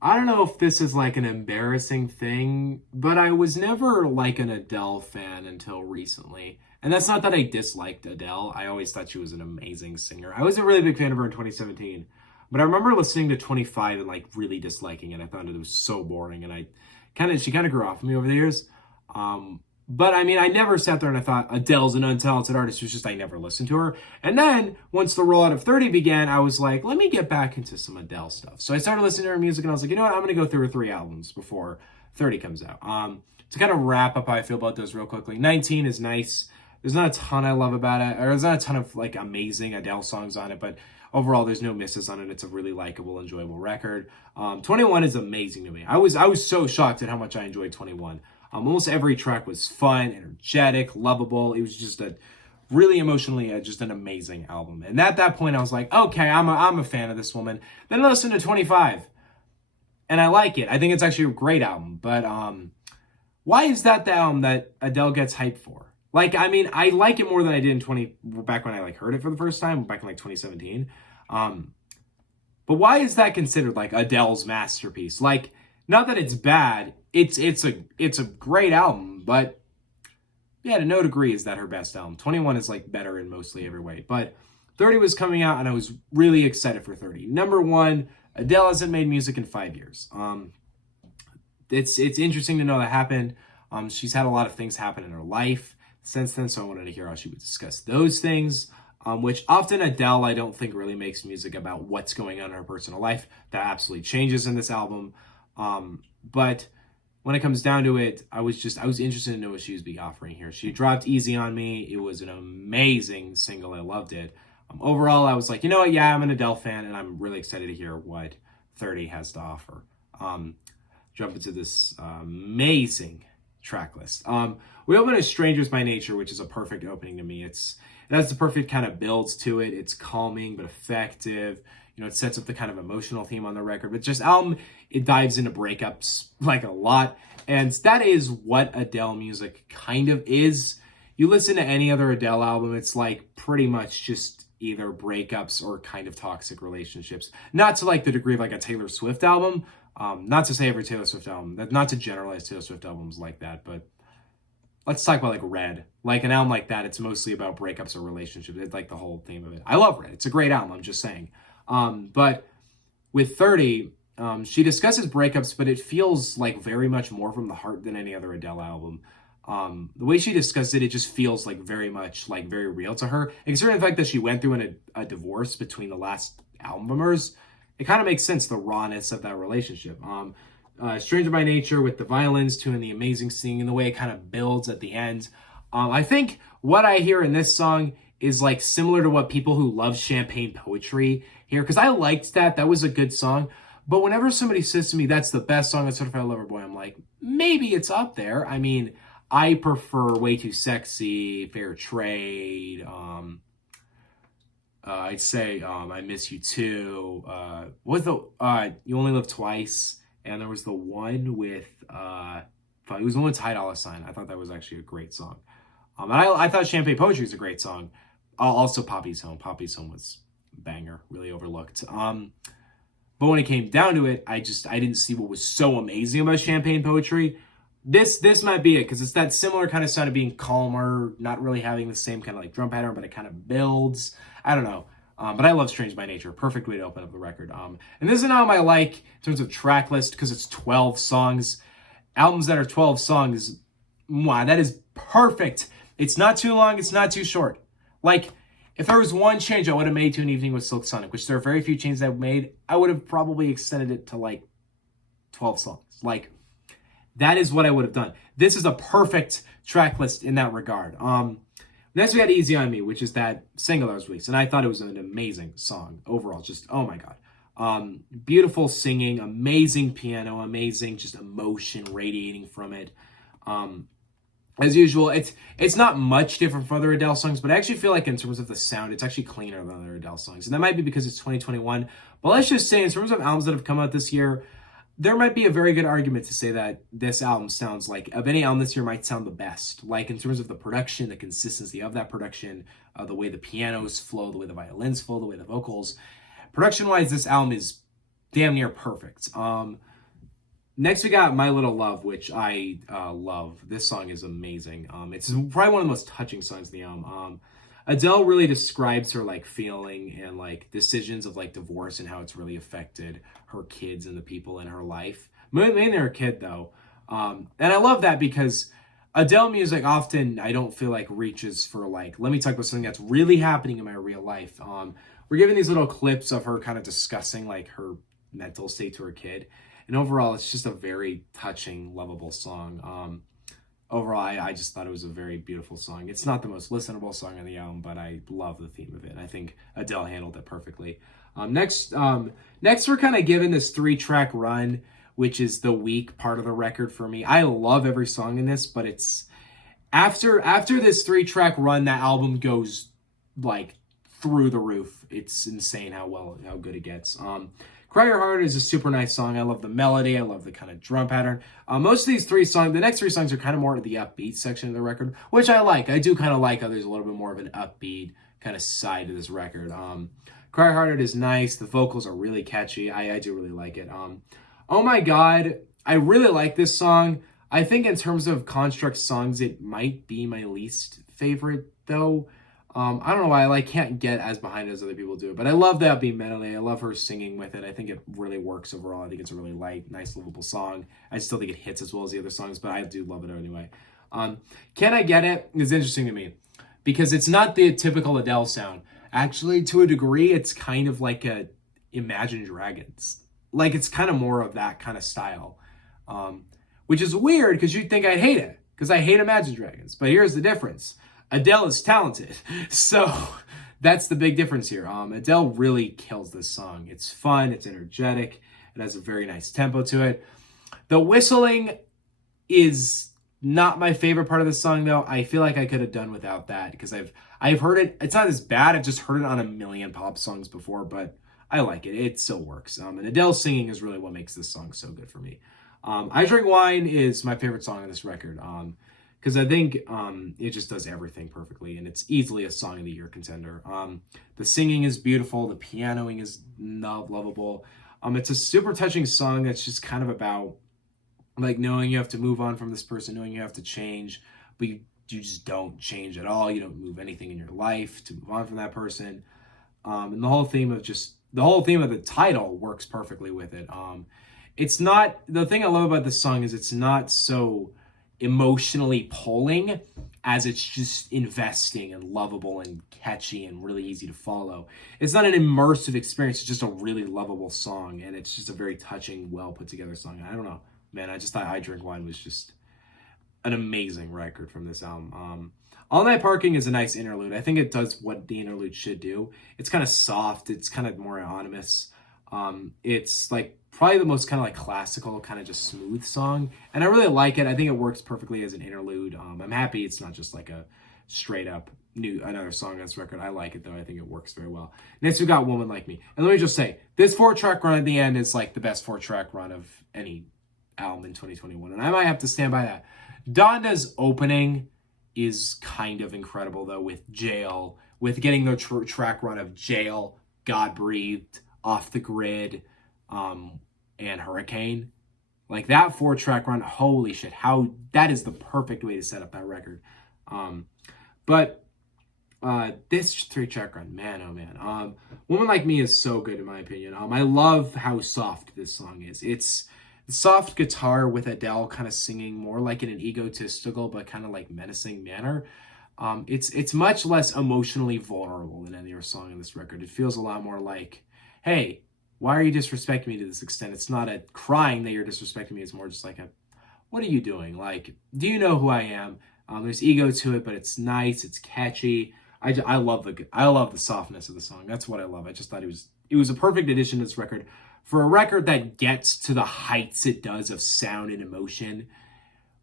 I don't know if this is like an embarrassing thing, but I was never like an Adele fan until recently. And that's not that I disliked Adele. I always thought she was an amazing singer. I was a really big fan of her in 2017. But I remember listening to 25 and like really disliking it. I found it was so boring and she kind of grew off of me over the years. But I mean, I never sat there and I thought Adele's an untalented artist. It was just I never listened to her. And then once the rollout of 30 began, I was like, let me get back into some Adele stuff. So I started listening to her music and I was like, you know what? I'm going to go through her 3 albums before 30 comes out. To kind of wrap up how I feel about those real quickly, 19 is nice. There's not a ton I love about it, or there's not a ton of like amazing Adele songs on it, but overall there's no misses on it. It's a really likable, enjoyable record. 21 is amazing to me. I was so shocked at how much I enjoyed 21. Almost every track was fun, energetic, lovable. It was just a really emotionally just an amazing album. And at that point, I was like, okay, I'm a fan of this woman. Then I listened to 25, and I like it. I think it's actually a great album. But why is that the album that Adele gets hyped for? Like, I mean, I like it more than I did in 20 back when I like heard it for the first time back in like 2017. But why is that considered like Adele's masterpiece? Like, not that it's bad. It's a great album, but yeah, to no degree is that her best album. 21 is like better in mostly every way. But 30 was coming out and I was really excited for 30. Number one, Adele hasn't made music in 5 years. It's interesting to know that happened. She's had a lot of things happen in her life since then, so I wanted to hear how she would discuss those things. Which often Adele, I don't think really makes music about what's going on in her personal life. That absolutely changes in this album. But when it comes down to it, I was interested to know what she was be offering here. She dropped Easy on Me. It was an amazing single. I loved it. Overall, I was like, you know what? Yeah, I'm an Adele fan, and I'm really excited to hear what 30 has to offer. Jump into this amazing track list. We open with Strangers by Nature, which is a perfect opening to me. It has the perfect kind of builds to it. It's calming but effective. You know, it sets up the kind of emotional theme on the record. But just album, it dives into breakups like a lot. And that is what Adele music kind of is. You listen to any other Adele album, it's like pretty much just either breakups or kind of toxic relationships. Not to like the degree of like a Taylor Swift album. Not to say every Taylor Swift album, not to generalize Taylor Swift albums like that, but let's talk about like Red. Like an album like that, it's mostly about breakups or relationships. It's like the whole theme of it. I love Red. It's a great album, I'm just saying. But with 30, she discusses breakups, but it feels like very much more from the heart than any other Adele album. The way she discussed it, it just feels like very much like very real to her. And considering the fact that she went through a divorce between the last album of hers, it kind of makes sense, the rawness of that relationship. Stranger by Nature with the violins too and the amazing singing and the way it kind of builds at the end. I think what I hear in this song is like similar to what people who love champagne poetry hear, because I liked that. That was a good song. But whenever somebody says to me that's the best song on Certified Lover Boy, I'm like, maybe it's up there. I mean, I prefer Way Too Sexy, Fair Trade. I'd say I Miss You Too. What was the You Only Live Twice? And there was the one with it was the one with Ty Dolla $ign. I thought that was actually a great song. And I thought Champagne Poetry is a great song. Also Poppy's Home. Poppy's Home was a banger, really overlooked. But when it came down to it, I didn't see what was so amazing about Champagne Poetry. This might be it, because it's that similar kind of sound of being calmer, not really having the same kind of like drum pattern, but it kind of builds. I don't know. But I love Strange by Nature. Perfect way to open up the record. And this is an album I like in terms of track list because it's 12 songs. Albums that are 12 songs, wow, that is perfect. It's not too long. It's not too short. Like, if there was one change I would have made to An Evening with Silk Sonic, which there are very few changes I've made, I would have probably extended it to like 12 songs. Like, that is what I would have done. This is a perfect track list in that regard. Next we had Easy on Me, which is that single that was released. And I thought it was an amazing song overall. Just, oh my God. Beautiful singing, amazing piano, amazing just emotion radiating from it. As usual, it's not much different from other Adele songs, but I actually feel like in terms of the sound, it's actually cleaner than other Adele songs. And that might be because it's 2021. But let's just say in terms of albums that have come out this year, there might be a very good argument to say that this album sounds like, of any album this year, might sound the best. Like in terms of the production, the consistency of that production, the way the pianos flow, the way the violins flow, the way the vocals. Production-wise, this album is damn near perfect. Next we got My Little Love, which I love. This song is amazing. It's probably one of the most touching songs in the album. Adele really describes her like feeling and like decisions of like divorce and how it's really affected her kids and the people in her life. Mainly her kid though. And I love that because Adele music often I don't feel like reaches for like, let me talk about something that's really happening in my real life. We're given these little clips of her kind of discussing like her mental state to her kid. And overall, it's just a very touching, lovable song. Overall, I just thought it was a very beautiful song. It's not the most listenable song on the album, but I love the theme of it. I think Adele handled it perfectly. Next, we're kind of given this 3-track run, which is the weak part of the record for me. I love every song in this, but it's after this 3-track run, that album goes like through the roof. It's insane how good it gets. Cry Your Heart is a super nice song. I love the melody. I love the kind of drum pattern. Most of these the next 3 songs are kind of more to the upbeat section of the record, which I like. I do kind of like how there's a little bit more of an upbeat kind of side to this record. Cry Your Heart is nice. The vocals are really catchy. I do really like it. Oh My God, I really like this song. I think in terms of Construct songs, it might be my least favorite though. I don't know why I can't get as behind it as other people do, but I love the upbeat melody. I love her singing with it. I think it really works overall. I think it's a really light, nice, livable song. I still think it hits as well as the other songs, but I do love it anyway. Can I Get It is interesting to me because it's not the typical Adele sound. Actually, to a degree, it's kind of like a Imagine Dragons. Like it's kind of more of that kind of style, which is weird because you'd think I'd hate it because I hate Imagine Dragons. But here's the difference. Adele is talented. So that's the big difference here. Adele really kills this song. It's fun. It's energetic. It has a very nice tempo to it. The whistling is not my favorite part of the song, though. I feel like I could have done without that because I've heard it. It's not as bad. I've just heard it on a million pop songs before, but I like it. It still works. And Adele singing is really what makes this song so good for me. I Drink Wine is my favorite song on this record. Because I think it just does everything perfectly, and it's easily a Song of the Year contender. The singing is beautiful. The pianoing is lovable. It's a super touching song that's just kind of about like knowing you have to move on from this person, knowing you have to change, but you just don't change at all. You don't move anything in your life to move on from that person. And the whole theme of the title works perfectly with it. It's not, the thing I love about this song is it's not so emotionally pulling as it's just investing and lovable and catchy and really easy to follow. It's not an immersive experience. It's just a really lovable song, and it's just a very touching, well put together song. I don't know, man. I just thought I Drink Wine was just an amazing record from this album. All Night Parking is a nice interlude. I think it does what the interlude should do. It's kind of soft. It's kind of more anonymous. It's like probably the most kind of like classical, kind of just smooth song. And I really like it. I think it works perfectly as an interlude. I'm happy it's not just like a straight up another song on this record. I like it though. I think it works very well. Next we got Woman Like Me. And let me just say, this 4-track run at the end is like the best 4-track run of any album in 2021. And I might have to stand by that. Donda's opening is kind of incredible though, with Jail, with getting the track run of Jail, God Breathed, Off the Grid, and Hurricane. Like that 4-track run, holy shit, how that is the perfect way to set up that record. But this 3-track run, man, oh man. Woman Like Me is so good in my opinion. I love how soft this song is. It's soft guitar with Adele kind of singing more like in an egotistical but kind of like menacing manner. It's much less emotionally vulnerable than any other song on this record. It feels a lot more like, hey, why are you disrespecting me to this extent? It's not a crying that you're disrespecting me. It's more just like what are you doing? Like, do you know who I am? There's ego to it, but it's nice. It's catchy. I love the softness of the song. That's what I love. I just thought it was a perfect addition to this record. For a record that gets to the heights it does of sound and emotion,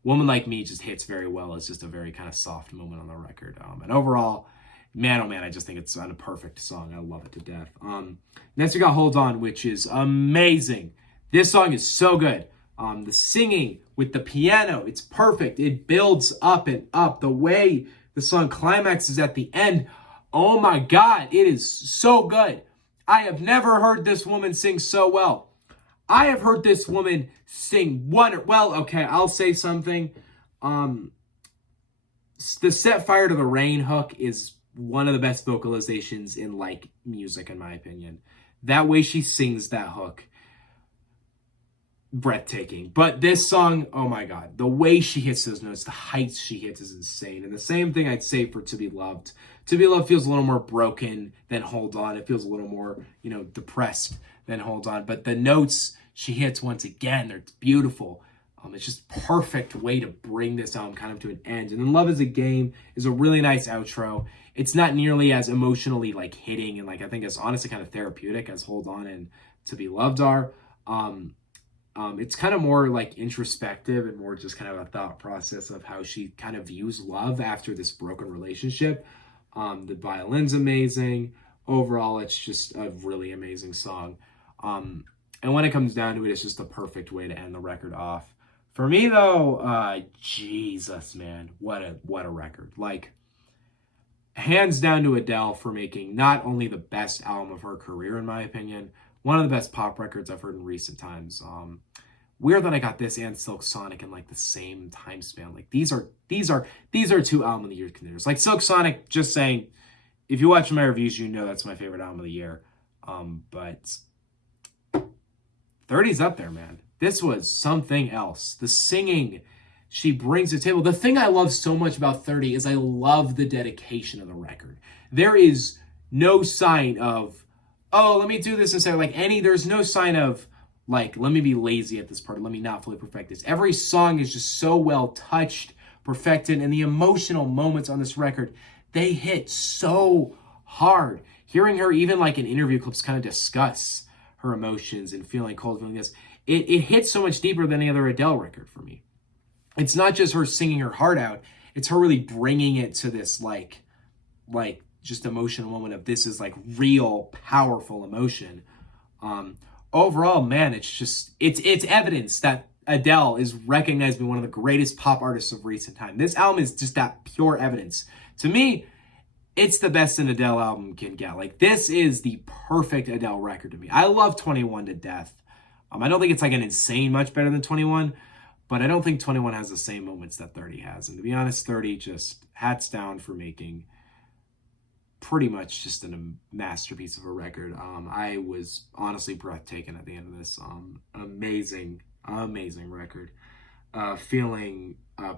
Woman Like Me just hits very well. It's just a very kind of soft moment on the record. And overall, man, oh man, I just think it's a perfect song. I love it to death. Next we got Hold On, which is amazing. This song is so good. The singing with the piano, it's perfect. It builds up and up. The way the song climaxes at the end, oh my God, it is so good. I have never heard this woman sing so well. I have heard this woman sing okay, I'll say something. The Set Fire to the Rain hook is one of the best vocalizations in like music, in my opinion. That way she sings that hook, breathtaking. But this song, oh my god, the way she hits those notes, the heights she hits is insane. And the same thing I'd say for To Be Loved. To Be Loved feels a little more broken than Hold On. It feels a little more, depressed than Hold On. But the notes she hits once again, they're beautiful. It's just perfect way to bring this album kind of to an end. And then Love Is a Game is a really nice outro. It's not nearly as emotionally like hitting and like I think it's honestly kind of therapeutic as Hold On and To Be Loved are. It's kind of more like introspective and more just kind of a thought process of how she kind of views love after this broken relationship. The violin's amazing. Overall, it's just a really amazing song. And when it comes down to it, it's just the perfect way to end the record off. For me, though, Jesus, man, what a record. Like, hands down to Adele for making not only the best album of her career, in my opinion, one of the best pop records I've heard in recent times. Weird that I got this and Silk Sonic in like the same time span. Like these are two album of the year contenders. Like Silk Sonic, just saying, if you watch my reviews, you know that's my favorite album of the year. But 30's up there, man. This was something else. The singing she brings to the table. The thing I love so much about 30 is I love the dedication of the record. There is no sign of, oh, let me do this and say there's no sign of like, let me be lazy at this part. Let me not fully perfect this. Every song is just so well touched, perfected, and the emotional moments on this record, they hit so hard. Hearing her even like in interview clips kind of discuss her emotions and feeling cold, feeling this, it hits so much deeper than any other Adele record for me. It's not just her singing her heart out. It's her really bringing it to this like just emotional moment of this is like real powerful emotion. Overall, man, it's evidence that Adele is recognized as one of the greatest pop artists of recent time. This album is just that pure evidence. To me, it's the best an Adele album can get. Like, this is the perfect Adele record to me. I love 21 to death. I don't think it's like an insane much better than 21, but I don't think 21 has the same moments that 30 has. And to be honest, 30 just hats down for making pretty much just a masterpiece of a record. I was honestly breathtaking at the end of this. Amazing record. Feeling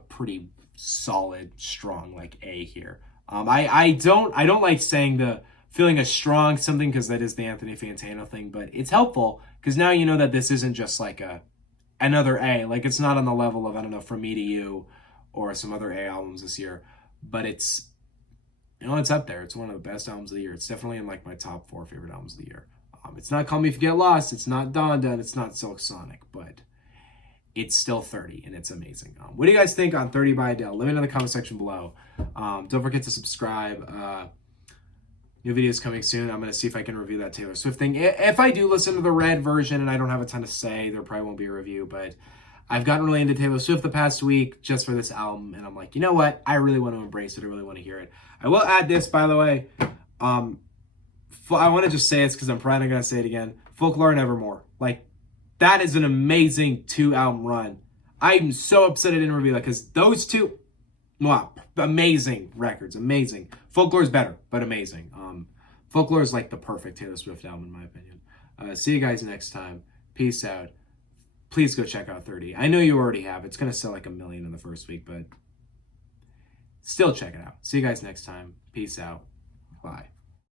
pretty solid, strong, like A here. I don't like saying the feeling a strong something because that is the Anthony Fantano thing, but it's helpful because now you know that this isn't just like another A. Like, it's not on the level of, I don't know, From Me to You or some other A albums this year, but it's up there. It's one of the best albums of the year. It's definitely in like my top 4 favorite albums of the year. It's not Call Me If You Get Lost. It's not Donda. And it's not Silk Sonic, but it's still 30 and it's amazing. What do you guys think on 30 by Adele? Let me know in the comment section below. Don't forget to subscribe. New videos coming soon. I'm going to see if I can review that Taylor Swift thing. If I do listen to the red version and I don't have a ton to say, there probably won't be a review, but I've gotten really into Taylor Swift the past week just for this album, and I'm like, you know what? I really want to embrace it. I really want to hear it. I will add this, by the way. I want to just say it because I'm probably not going to say it again. Folklore and Evermore. Like, that is an amazing 2-album run. I'm so upset I didn't review that because those two, wow, amazing records. Amazing. Folklore is better, but amazing. Folklore is like the perfect Taylor Swift album, in my opinion. See you guys next time. Peace out. Please go check out 30. I know you already have. It's going to sell like 1 million in the first week, but still check it out. See you guys next time. Peace out. Bye.